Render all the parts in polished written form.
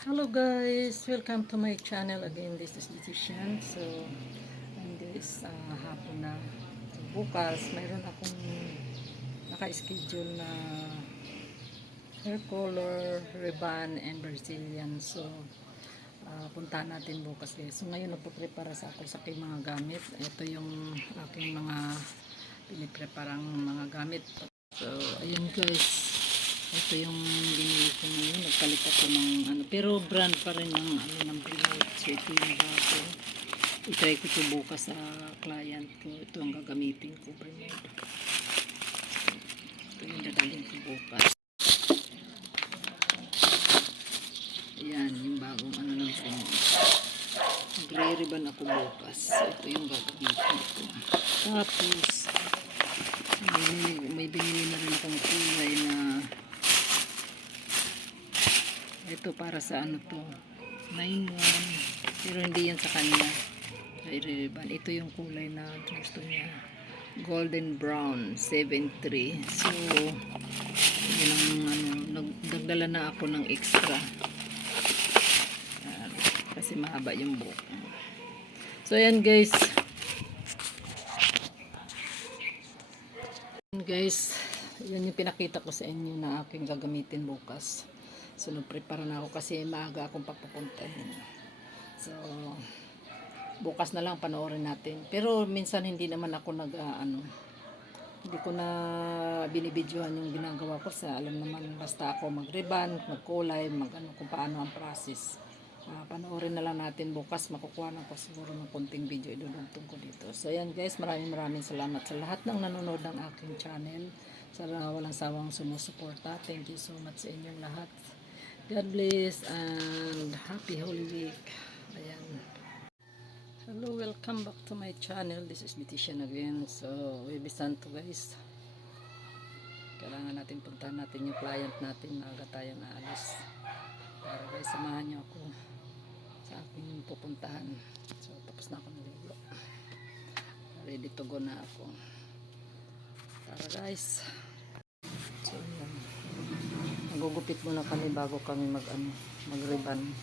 Hello guys, welcome to my channel again. This is Leticia. So, and this hapon na. So, bukas, mayroon akong naka-schedule na hair color, ribbon, and Brazilian. So, puntahan natin bukas guys. So, ngayon nagpaprepara sa ako sa aking mga gamit. Ito yung aking mga pinipreparang mga gamit. So, ayun guys. Ito yung binili ko ngayon. Nagpalit ako ng ano. Pero brand pa rin ng ano ng Brilliant. So ito yung bago. I-try ko ito bukas sa client ko. Ito ang gagamitin ko. Brilliant. Ito yung dadalhin ko bukas. Ayan. Yung bagong ano ng Brilliant. Gray ribbon ako bukas. Ito yung gagamitin ko. Tapos may binili na rin akong kulay na ito para sa ano to 9-1 pero hindi yan sa kanya ribbon. Ito yung kulay na gusto niya, golden brown 7-3. So yun ang ano, nagdagdala na ako ng extra kasi mahaba yung buhok. So ayan guys, yan yung pinakita ko sa inyo na aking gagamitin bukas. So, nagprepare na ako kasi maaga akong papupuntahin. So, bukas na lang panoorin natin. Pero, minsan hindi naman ako hindi ko na binibidyohan yung ginagawa ko sa alam naman basta ako mag-ribbon, magkulay, kung paano ang process. Panoorin na lang natin bukas. Makukuha na ko siguro ng konting video idudugtong ko dito. So, ayan guys, maraming salamat sa lahat ng nanonood ng aking channel. Sa walang sawang sumusuporta. Thank you so much sa inyong lahat. God bless and happy Holy Week. Ayan. Hello, welcome back to my channel. This is Leticia again. So, Webis Santo guys. Kailangan natin puntahan natin yung client natin. Maaga tayo na alis. Para guys, samahan niyo ako sa aking pupuntahan. So, tapos na ako naligo. Ready to go na ako. Tara guys. So, ayan. Magugupit muna kami bago kami mag-ribbon.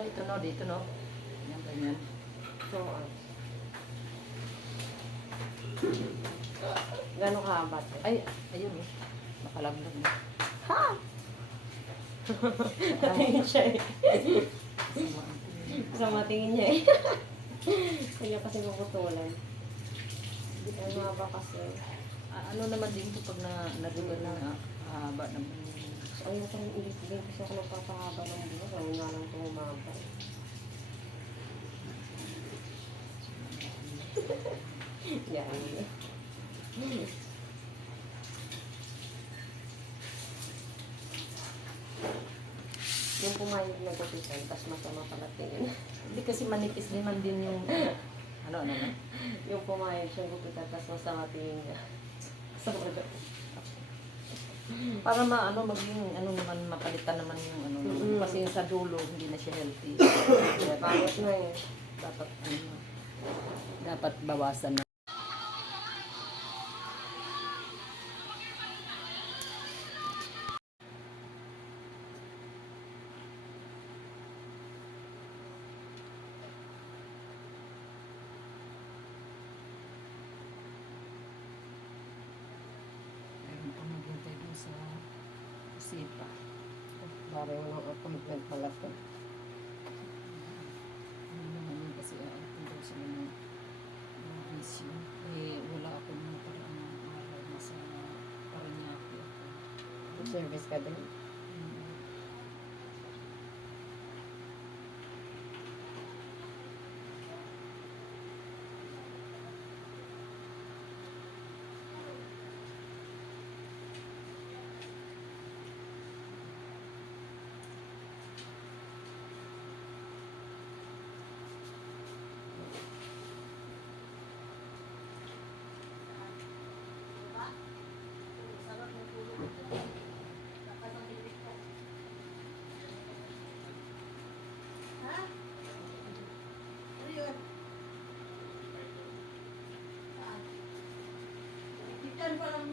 Ito no, dito no. Yan, ganyan. So, Gano'ng kahaba? ay, ayun eh. Nakalaglag na. Ha! Natingin siya eh. Sama tingin niya eh. Kanya kasi maputulan. Ang haba kasi. Ano naman din ito pag na-ribbon na haba naman. Ang nasa ilipin kasi ako nagpapahaba ng buhok. Ang nga lang itong humaba. Yan. Yung pumayag na gupitan, tapos masama pala tingin. Hindi kasi manipis din man din yung ano na. Yung pumayag siyang gupitan, tapos masama tingin niya. Para maging naman mapalitan naman yung kasi yung sa dulo hindi na siya healthy. Pangit na eh. Dapat bawasan na. Maghintay dun sa sipa. Parang ng appointment pala to. Ano naman yun kasi kung daw sila ng issue. Eh, wala ako nung parang araw na sa Paranaque ako. Service ka din.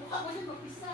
Ako na mag-isa.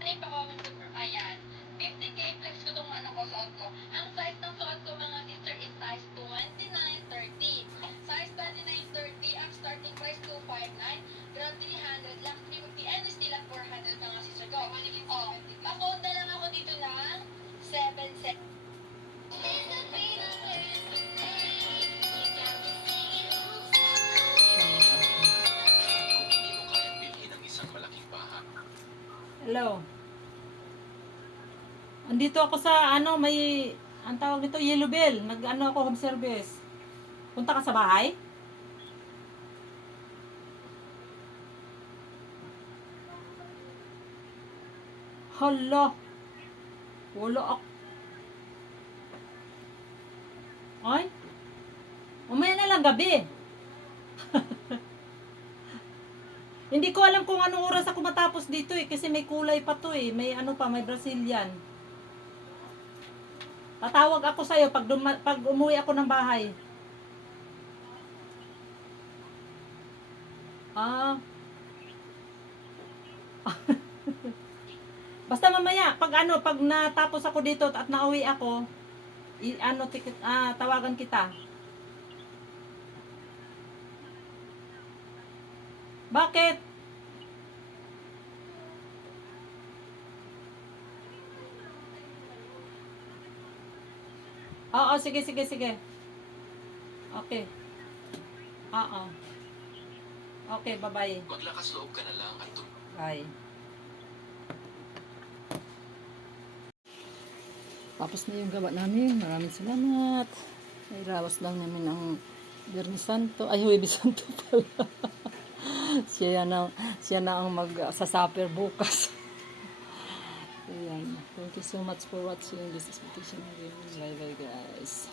Ay, pa-comment ko. Ayan. 50K flex ko tong ano ko, suot ko. Ang size ng suot ko, mga sister, is size 29-30. Size 29-30, ang starting price 259. Ground 300 lang, 350, and still at 400 mga sister ko. Oh, pa-code na lang ako dito ng 7 Kung hindi mo kayang bilhin ang isang malaking bahay, Hello. Andito ako sa ano, may ang tawag nito Yellow Bell. Nag-ano ako home service. Punta ka sa bahay? Hala. Wala ako. Ay. Umaya na lang gabi. Hindi ko alam kung anong oras ako matapos dito eh. Kasi may kulay pa to eh. May ano pa, may Brazilian. Tatawag ako sa'yo pag umuwi ako ng bahay. Ah. Basta mamaya, pag natapos ako dito at nauwi ako, tawagan kita. Bakit? Oo, sige. Okay. Oo. Okay, bye-bye. maglakas loob ka na lang at Bye. Tapos na yung gawa namin. Maraming salamat. Nairawas lang namin ang Biyernes Santo. Ay, Huwebes Santo pala. siya na ang mag-sasaper bukas. Ayan. Thank you so much for watching this expectation. Bye bye guys.